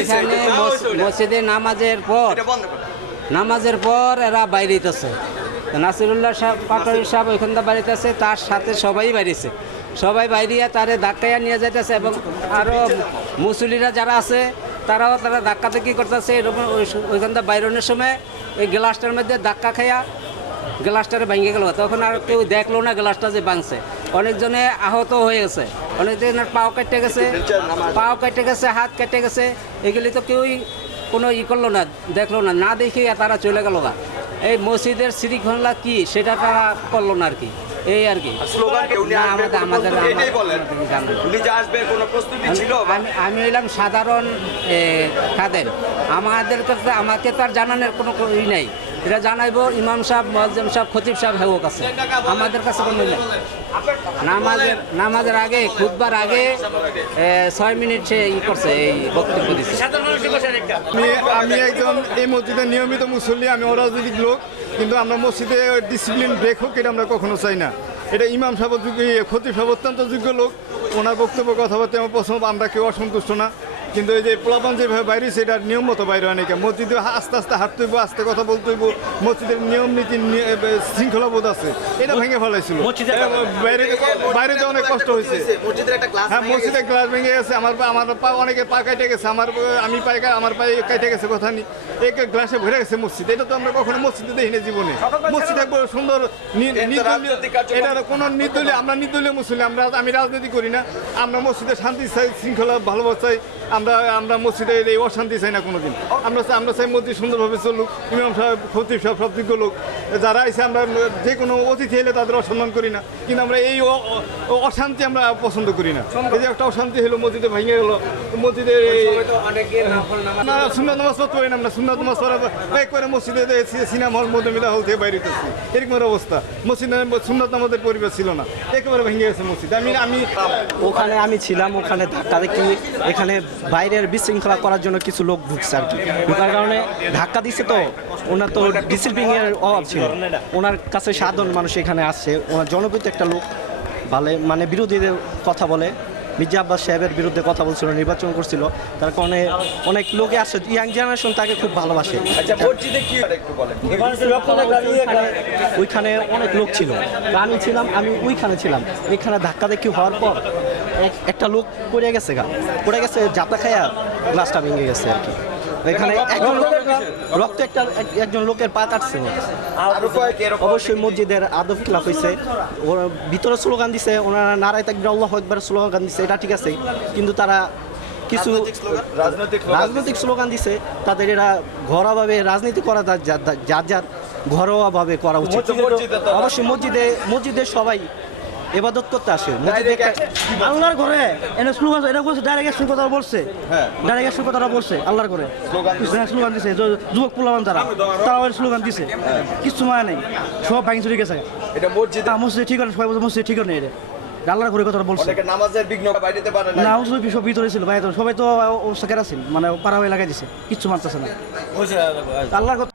এখানে মসজিদে নামাজের পর এরা বাইরেতেছে। নাসিরুল্লাহ সাহেব পাটোয়ারি সাহেব ওইখানটা বাড়িতে আছে, তার সাথে সবাই বাইরেছে। সবাই বাইরিয়া তারে ধাক্কাইয়া নিয়ে যাইতেছে এবং আরও মুসল্লিরা যারা আছে তারা ধাক্কাতে কী করতেছে, এরকম ওইখানটা বাইরনের সময় ওই গ্লাসটার মধ্যে ধাক্কা খাইয়া গ্লাসটারে ভেঙে গেল। তখন আর কেউ দেখলো না গ্লাসটা যে ভাঙছে। অনেকজনে আহত হয়ে গেছে, অনেকজনের পাও কেটে গেছে, হাত কেটে গেছে। এগুলি তো কেউই কোনো করলো না, দেখলো না, না দেখে তারা চলে গেল গা। এই মসজিদের শৃঙ্খলা কি সেটা তারা করলো না আর কি, এই আর কি। আমি হইলাম সাধারণ খাদেম, আমাকে তো আর জানানোর কোনো ই নাই। এটা জানাইবো ইমাম সাহেব, মুয়াজ্জিম সাহেব, খতিব সাহেব হেও কাছে, আমাদের কাছে কোনো নেই। নামাজের আগে, খুতবার আগে 6 মিনিট সে ই করছে, এই বক্তব্য দিচ্ছে। আমি একজন এই মসজিদের নিয়মিত মুসল্লি, আমি অরাজনৈতিক লোক, কিন্তু আমরা মসজিদে ডিসিপ্লিন ব্রেক হোক এটা আমরা কখনো চাই না। এটা ইমাম সাহেব খতিব সাহেব অত্যন্ত যোগ্য লোক, ওনার বক্তব্য কথাবার্তা আমার পছন্দ, আমরা কেউ অসন্তুষ্ট না। কিন্তু এই যে পোলাপান যেভাবে বাইরে সেটা নিয়ম মতো বাইরে অনেকে মসজিদে আস্তে আস্তে হাঁটতে হইব, আস্তে কথা বলতে হইব, মসজিদের নিয়ম নীতি শৃঙ্খলা বোধ আছে, এটা ভেঙে ফেলাইছিল। বাইরে যে অনেক কষ্ট হয়েছে। হ্যাঁ, মসজিদের গ্লাস ভেঙে গেছে, আমার পা অনেকে পা কেটে গেছে, আমার পায়ে কেটে গেছে, কথা নেই, এক গ্লাসে ভরে গেছে মসজিদ। এটা তো আমরা কখনো মসজিদে দেখিনি জীবনে। মসজিদ একবার সুন্দর এটার কোনো নির্দলীয়, আমরা নির্দলীয় মুসলিম, আমি রাজনীতি করি না। আমরা মসজিদে শান্তি চাই, শৃঙ্খলা ভালোবাসা চাই, আমরা মসজিদে এই অশান্তি চাই না কোনোদিন। আমরা চাই মসজিদ সুন্দরভাবে চলুক, ইমাম সাহেব, খতিব সাহেব সব যোগ্য লোক যারা আছে, আমরা যে কোনো অতিথি এলে তাদের অসম্মান করি না, কিন্তু আমরা এই অশান্তি আমরা পছন্দ করি না। এই যে একটা অশান্তি হলো, মসজিদে ভেঙে গেল, মসজিদে সুন্নাত নামাজ পড়তে পারি না, আমরা সুন্নাত নামাজ পড়া একবারে মসজিদে সিনেমা হল মধ্যমিলা হল থেকে বাইরে হতেছি, এরকমের অবস্থা। মসজিদে সুন্নাত নামাজের পরিবেশ ছিল না, একেবারে ভেঙে গেছে মসজিদ। আমি ছিলাম, ওখানে ধাক্কা দেখি, এখানে বাইরের বিশৃঙ্খলা করার জন্য কিছু লোক ঢুকছে আর কি। ঢুকার কারণে ধাক্কা দিচ্ছে, তো ওনার তো ডিসিপ্লিনের অভাব ছিল। ওনার কাছে সাধারণ মানুষ এখানে আসছে, ওনার জনপ্রিয় একটা লোক, ভালো মানে বিরোধীদের কথা বলে, মির্জা আব্বাস সাহেবের বিরুদ্ধে কথা বলছিল, নির্বাচন করছিল, তার কারণে অনেক লোকে আসছে, ইয়াং জেনারেশন তাকে খুব ভালোবাসে। ওইখানে অনেক লোক ছিল, আমি ছিলাম, আমি ওইখানে ছিলাম। এখানে ধাক্কা দেখি হওয়ার পর একটা লোক পড়ে গেছে, জাপটা খায়া গ্লাসটা ভেঙে গেছে আর কি। এখানে রক্ত একজন লোকের পা কাটছে। অবশ্যই মসজিদের আদব খিলাফ হয়েছে, ওরা ভিতরে স্লোগান দিছে, ওনারা নারায় তাকবীর আল্লাহু আকবার স্লোগান দিছে, এটা ঠিক আছে, কিন্তু তারা কিছু রাজনৈতিক স্লোগান দিছে, তাদের এরা ঘরোয়াভাবে রাজনীতি করা, যার ঘরোয়াভাবে করা উচিত। অবশ্যই মসজিদে সবাই ইবাদত করতে আসে, আল্লাহর ঘরে এনে স্লোগান, এটা বলছে ডাইরেক্ট একশো কথা বলছে, ডাইরেক্ট একশো কথাটা বলছে আল্লাহর ঘরে স্লোগান দিছে। যুবক পোলাপান তারা স্লোগান দিছে, কিছু মানে নেই, সব ভাঙি চুরি গেছে। এটা মসজিদ ঠিক করে, সবাই বলছে মসজিদ ঠিক করে নেই, এটা আল্লাহর ঘরে কথাটা বলছে। না, সব ভিতরে ছিল, সবাই তো সেকেরা ছিল, মানে পাড়া হয়ে লাগাই দিছে, কিচ্ছু মানতেছে না আল্লাহর কথা।